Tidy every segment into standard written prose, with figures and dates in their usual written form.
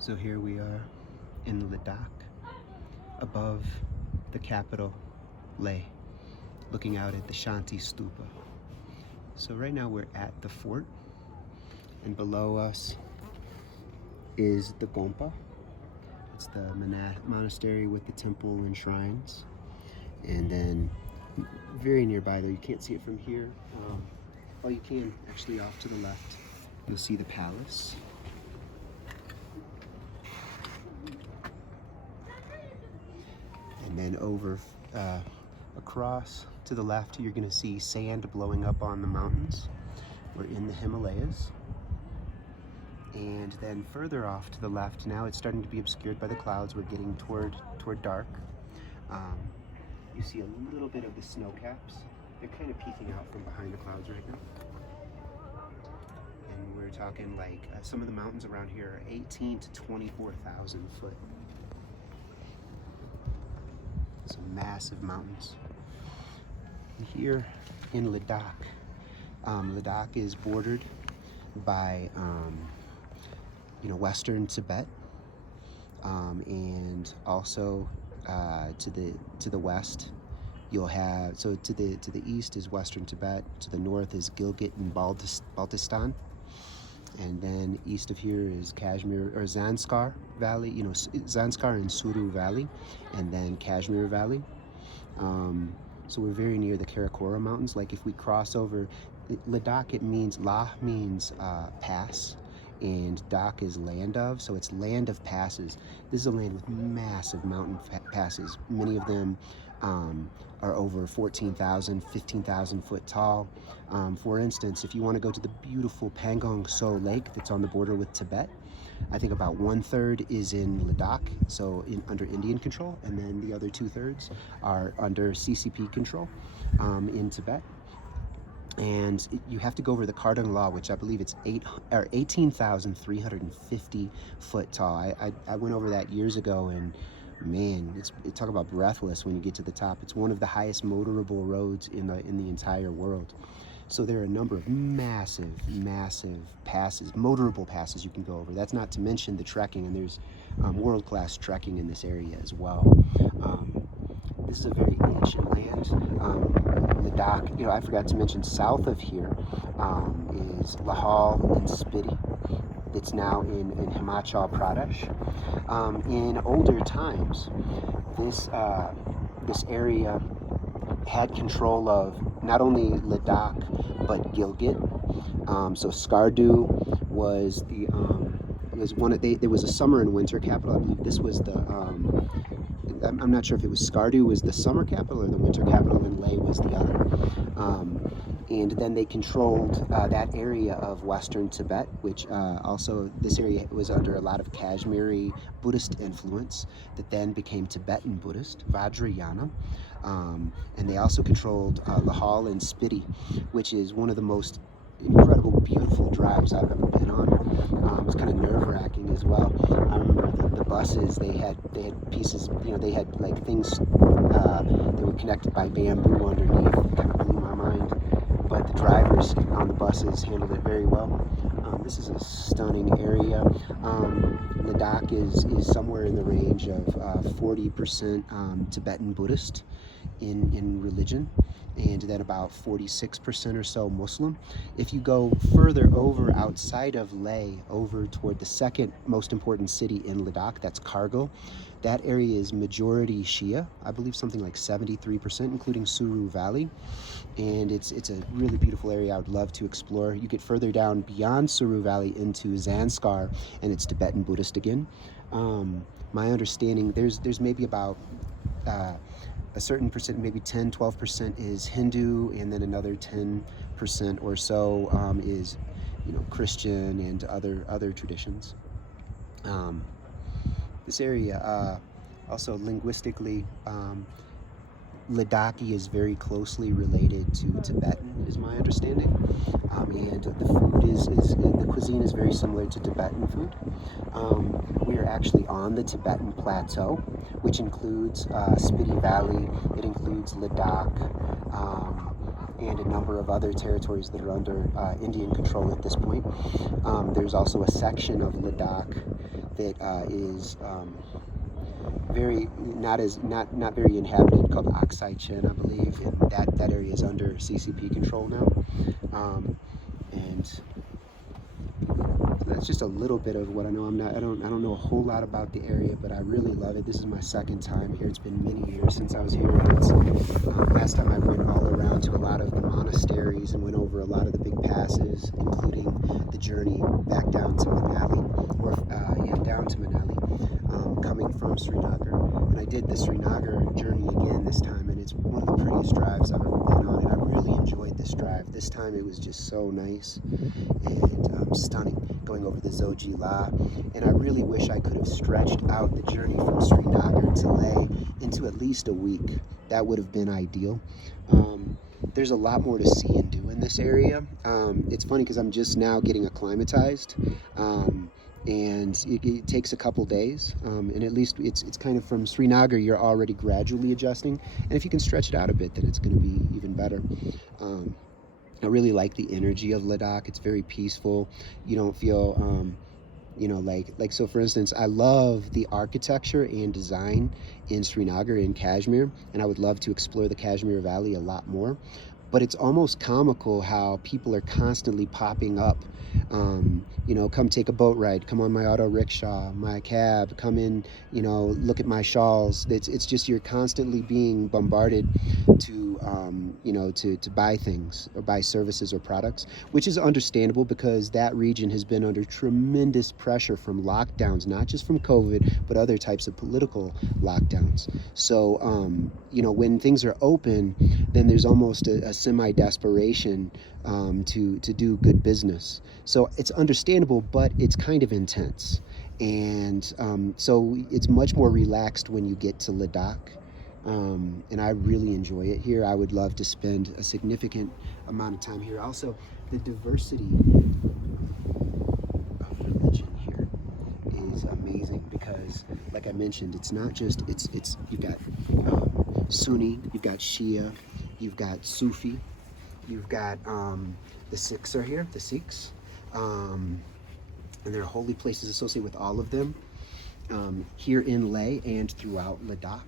So here we are in Ladakh, above the capital, Leh, looking out at the Shanti Stupa. So right now we're at the fort, and below us is the Gompa. It's the monastery with the temple and shrines. And then very nearby, though you can't see it from here, well, you can actually off to the left. You'll see the palace. And then over across to the left, you're going to see sand blowing up on the mountains. We're in the Himalayas. And then further off to the left, now it's starting to be obscured by the clouds. We're getting toward dark. You see a little bit of the snow caps. They're kind of peeking out from behind the clouds right now. And we're talking like some of the mountains around here are 18 to 24,000 foot. Some massive mountains. And here in Ladakh, Ladakh is bordered by western Tibet, and also to the west you'll have, so to the east is western Tibet, to the north is Gilgit and Baltistan, and then east of here is Kashmir or Zanskar Valley, Zanskar and Suru Valley, and then Kashmir Valley. So we're very near the Karakoram Mountains. Like if we cross over Ladakh, it means La means pass, and Dak is land of, so it's land of passes. This is a land with massive mountain passes. Many of them are over 14,000, 15,000 foot tall. For instance, if you want to go to the beautiful Pangong Tso lake that's on the border with Tibet, I think about 1/3 is in Ladakh, so under Indian control, and then the other 2/3 are under CCP control in Tibet. And you have to go over the Khardung law, which I believe it's 18,350 foot tall. I went over that years ago, and man, talk about breathless when you get to the top. It's one of the highest motorable roads in the entire world. So there are a number of massive passes, motorable passes you can go over. That's not to mention the trekking, and there's world-class trekking in this area as well. This is a very ancient land. Ladakh, I forgot to mention south of here is Lahore and Spiti. It's now in Himachal Pradesh. In older times, this area had control of not only Ladakh but Gilgit. So Khardung was there was a summer and winter capital. I believe this was the I'm not sure if it was Khardung was the summer capital or the winter capital, and Leh was the other. And then they controlled that area of western Tibet, which also this area was under a lot of Kashmiri Buddhist influence that then became Tibetan Buddhist, Vajrayana. And they also controlled Lahore and Spiti, which is one of the most incredible, beautiful drives I've ever been on. It was kind of nerve-wracking as well. I remember the buses, they had pieces, they had like things that were connected by bamboo underneath. It kind of blew my mind. But the drivers on the buses handled it very well. This is a stunning area. Ladakh is somewhere in the range of 40% Tibetan Buddhist in religion, and then about 46% or so Muslim. If you go further over outside of Leh, over toward the second most important city in Ladakh, that's Kargil, that area is majority Shia, I believe something like 73%, including Suru Valley. And it's a really beautiful area I would love to explore. You get further down beyond Suru Valley into Zanskar, and it's Tibetan Buddhist again. My understanding, there's maybe about a certain percent, maybe 10-12% is Hindu, and then another 10% or so is Christian and other traditions. This area also linguistically, Ladakhi is very closely related to Tibetan, is my understanding, and the food the cuisine is very similar to Tibetan food. We are actually on the Tibetan Plateau, which includes Spiti Valley. It includes Ladakh, and a number of other territories that are under Indian control at this point. There's also a section of Ladakh that is very not very inhabited, called Aksai Chin, I believe, and that area is under CCP control now. And that's just a little bit of what I know. I don't know a whole lot about the area, but I really love it. This is my second time here. It's been many years since I was here. Last time I went all around to a lot of the monasteries and went over a lot of the big passes, including the journey back down to Manali, down to Manali, coming from Srinagar. And I did the Srinagar journey again this time, and it's one of the prettiest drives I've ever been on. And I really enjoyed this drive. This time it was just so nice and stunning, going over the Zoji La. And I really wish I could have stretched out the journey from Srinagar to Leh into at least a week. That would have been ideal. There's a lot more to see and do in this area. It's funny because I'm just now getting acclimatized, and it takes a couple days. And at least it's kind of from Srinagar, you're already gradually adjusting. And if you can stretch it out a bit, then it's going to be even better. I really like the energy of Ladakh. It's very peaceful. You don't feel, like so for instance, I love the architecture and design in Srinagar, in Kashmir, and I would love to explore the Kashmir Valley a lot more. But it's almost comical how people are constantly popping up. Come take a boat ride, come on my auto rickshaw, my cab, come in, look at my shawls. It's just you're constantly being bombarded to buy things or buy services or products, which is understandable because that region has been under tremendous pressure from lockdowns, not just from COVID, but other types of political lockdowns. So, when things are open, then there's almost a semi-desperation to do good business. So it's understandable, but it's kind of intense. And so it's much more relaxed when you get to Ladakh. And I really enjoy it here. I would love to spend a significant amount of time here. Also, the diversity of religion here is amazing because, like I mentioned, it's not just, you've got Sunni, you've got Shia, you've got Sufi, you've got the Sikhs are here, the Sikhs, and there are holy places associated with all of them here in Leh and throughout Ladakh.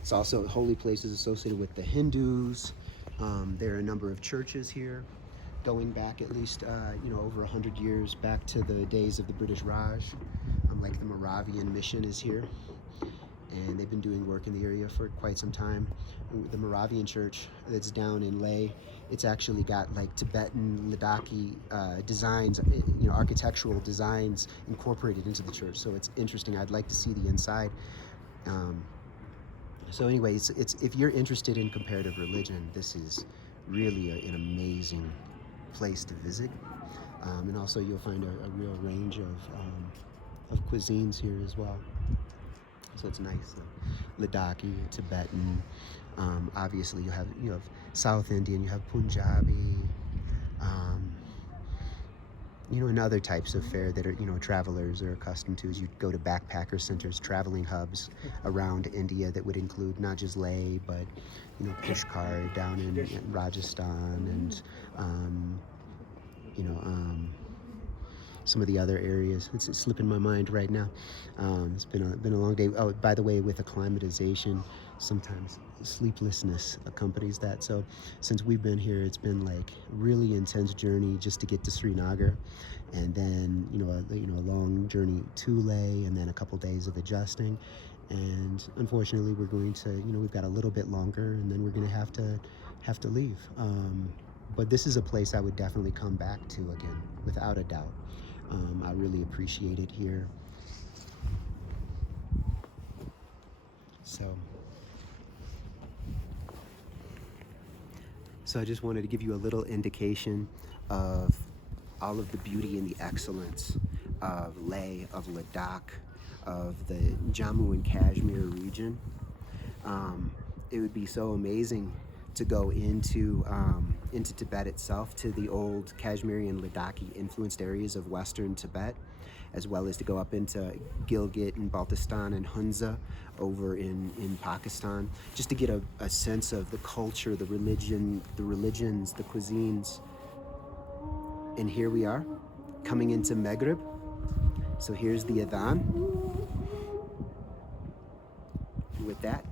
It's also holy places associated with the Hindus. There are a number of churches here, going back at least over 100 years, back to the days of the British Raj. Like the Moravian mission is here, and they've been doing work in the area for quite some time. The Moravian church that's down in Leh, it's actually got like Tibetan, Ladakhi designs, architectural designs incorporated into the church. So it's interesting. I'd like to see the inside. So anyway, it's if you're interested in comparative religion, this is really an amazing place to visit. And also you'll find a real range of cuisines here as well. So it's nice. Ladakhi, Tibetan. Obviously, you have South Indian. You have Punjabi. And other types of fare that are travelers are accustomed to. As you go to backpacker centers, traveling hubs around India that would include not just Leh, but Pushkar down in Rajasthan and some of the other areas. It's slipping my mind right now. It's been a long day. Oh, by the way, with acclimatization, sometimes sleeplessness accompanies that. So since we've been here, it's been like really intense journey just to get to Srinagar, and then a long journey to Leh, and then a couple days of adjusting. And unfortunately, we're going to we've got a little bit longer, and then we're going to have to leave. But this is a place I would definitely come back to again, without a doubt. I really appreciate it here. So I just wanted to give you a little indication of all of the beauty and the excellence of Leh, of Ladakh, of the Jammu and Kashmir region. It would be so amazing to go into Tibet itself, to the old Kashmiri and Ladakhi influenced areas of Western Tibet, as well as to go up into Gilgit and Baltistan and Hunza over in Pakistan, just to get a sense of the culture, the religions, the cuisines. And here we are, coming into Maghrib, So here's the Adhan. With that,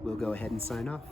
we'll go ahead and sign off.